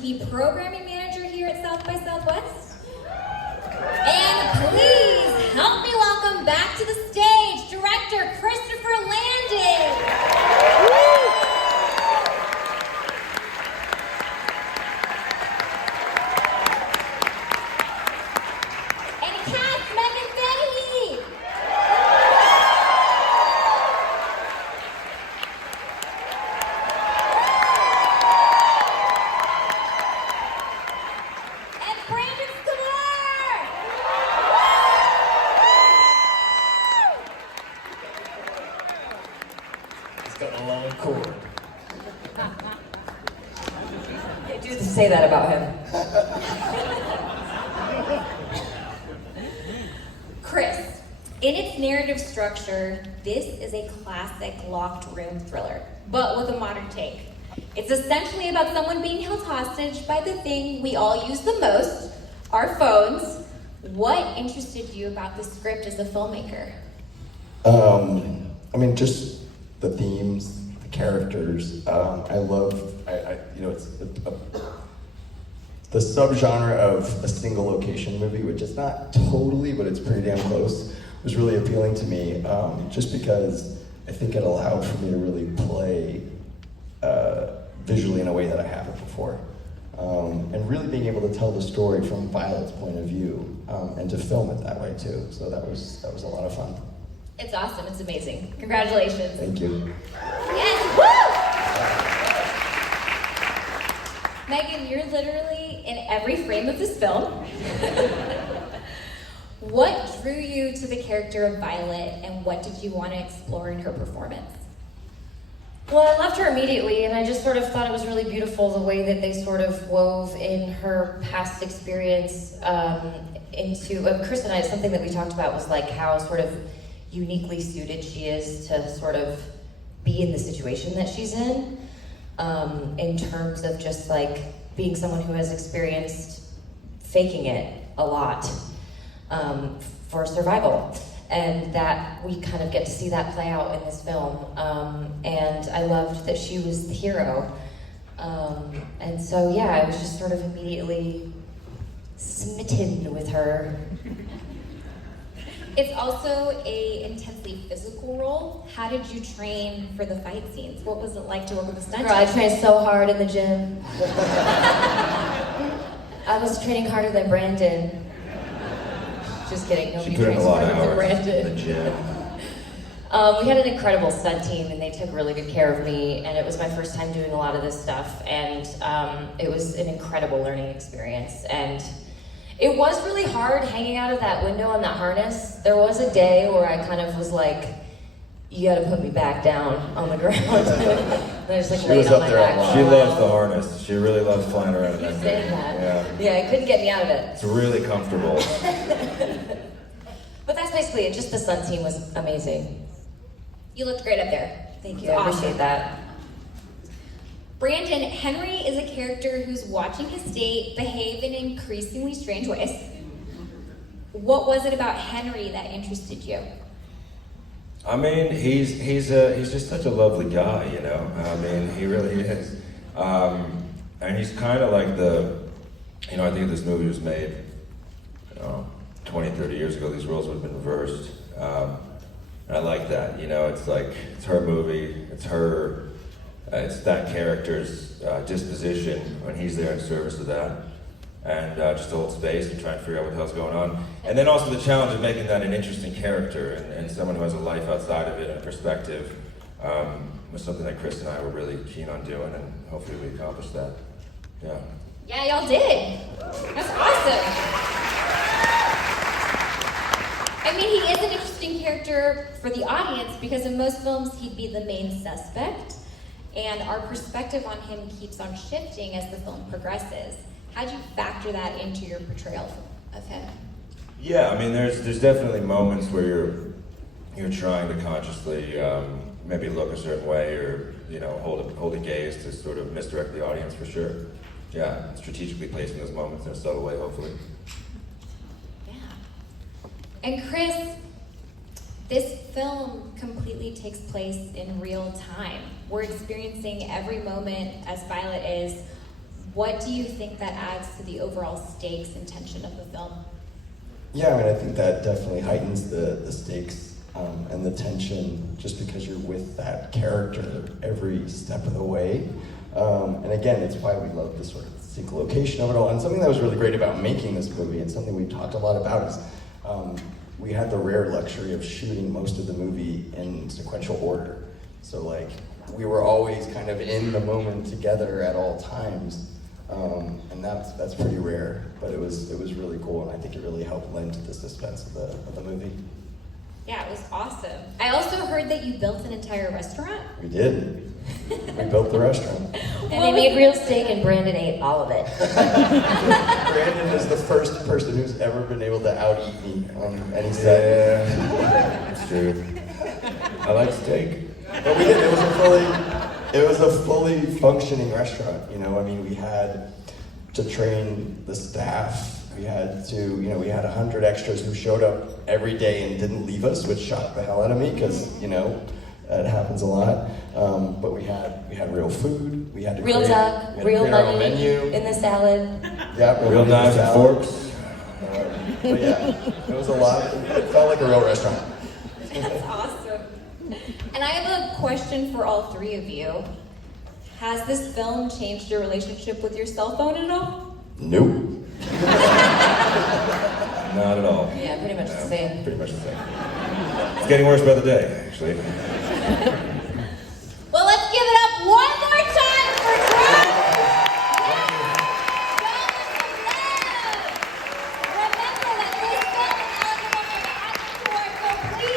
TV programming manager here at South by Southwest. And please help me welcome back to the stage, Director Christopher Landon. And cast Meghann Fahy. And Brandon Sklenar. He's got a long cord. Can't do to say that about him. Chris, in its narrative structure, this is a classic locked room thriller, but with a modern take. It's essentially about someone being held hostage by the thing we all use the most, our phones. What interested you about the script as a filmmaker? I mean, just the themes, the characters. I love, it's the subgenre of a single location movie, which is not totally, but it's pretty damn close, was really appealing to me, just because I think it allowed for me to really play visually in a way that I haven't before. And really being able to tell the story from Violet's point of view, and to film it that way too. So that was a lot of fun. It's awesome, it's amazing. Congratulations. Thank you. Yes, woo! Meghann, you're literally in every frame of this film. What drew you to the character of Violet, and what did you want to explore in her performance? Well, I loved her immediately, and I just sort of thought it was really beautiful the way that they sort of wove in her past experience into Chris and I. Something that we talked about was like how sort of uniquely suited she is to sort of be in the situation that she's in terms of just like being someone who has experienced faking it a lot for survival. And that we kind of get to see that play out in this film. And I loved that she was the hero. And so, yeah, I was just sort of immediately smitten with her. It's also a intensely physical role. How did you train for the fight scenes? What was it like to work with a stunt Girl, I team? trained so hard in the gym. I was training harder than Brandon. Just kidding, nobody She put in trains a lot of harder than hours Brandon. in the gym. We had an incredible stunt team, and they took really good care of me, and it was my first time doing a lot of this stuff, and it was an incredible learning experience. And it was really hard hanging out of that window on that harness. There was a day where I kind of was like, you gotta put me back down on the ground. And I just like She laid was on up my there back. a lot. She loves the harness. She really loves flying around in that Keep thing. saying that. Yeah. Yeah, it couldn't get me out of it. It's really comfortable. But that's basically it. Just the stunt team was amazing. You looked great up there. Thank you. It's I awesome. appreciate that. Brandon, Henry is a character who's watching his date behave in increasingly strange ways. What was it about Henry that interested you? I mean, he's just such a lovely guy, you know. I mean, he really is. And he's kind of like I think if this movie was made, 20, 30 years ago, these roles would have been reversed. And I like that, you know. It's like, it's her movie, it's her, it's that character's disposition when he's there in service of that. And just to hold space and try and figure out what the hell's going on. And then also the challenge of making that an interesting character and someone who has a life outside of it and a perspective was something that Chris and I were really keen on doing, and hopefully we accomplished that. Yeah. Yeah, y'all did. That's awesome. I mean, he is an interesting character for the audience because in most films he'd be the main suspect, and our perspective on him keeps on shifting as the film progresses. How do you factor that into your portrayal of him? Yeah, I mean, there's definitely moments where you're trying to consciously maybe look a certain way, or hold a gaze to sort of misdirect the audience, for sure. Yeah, strategically placing those moments in a subtle way, hopefully. Yeah. And Chris, this film completely takes place in real time. We're experiencing every moment as Violet is. What do you think that adds to the overall stakes and tension of the film? Yeah, I mean, I think that definitely heightens the stakes and the tension just because you're with that character every step of the way. And again, it's why we love this sort of single location of it all. And something that was really great about making this movie, and something we've talked a lot about, is we had the rare luxury of shooting most of the movie in sequential order. So like, we were always kind of in the moment together at all times. And that's pretty rare, but it was really cool, and I think it really helped lend to the suspense of the movie. Yeah, it was awesome. I also heard that you built an entire restaurant. We did. We built the restaurant. And they made real steak, and Brandon ate all of it. Brandon is the first person who's ever been able to out-eat me on any set. Yeah, that's true. I like steak. But we did. It was a fully functioning restaurant. You know, I mean, we had to train the staff. We had to, we had 100 extras who showed up every day and didn't leave us, which shocked the hell out of me because, that happens a lot. But we had real food. We had to Real duck, real our money menu. in the salad. Yeah, Real knives and forks. But yeah, it was a lot. It felt like a real restaurant. That's awesome. And I have a question for all three of you. Has this film changed your relationship with your cell phone at all? Nope. Not at all. Yeah, pretty much the same. Pretty much the same. It's getting worse by the day, actually.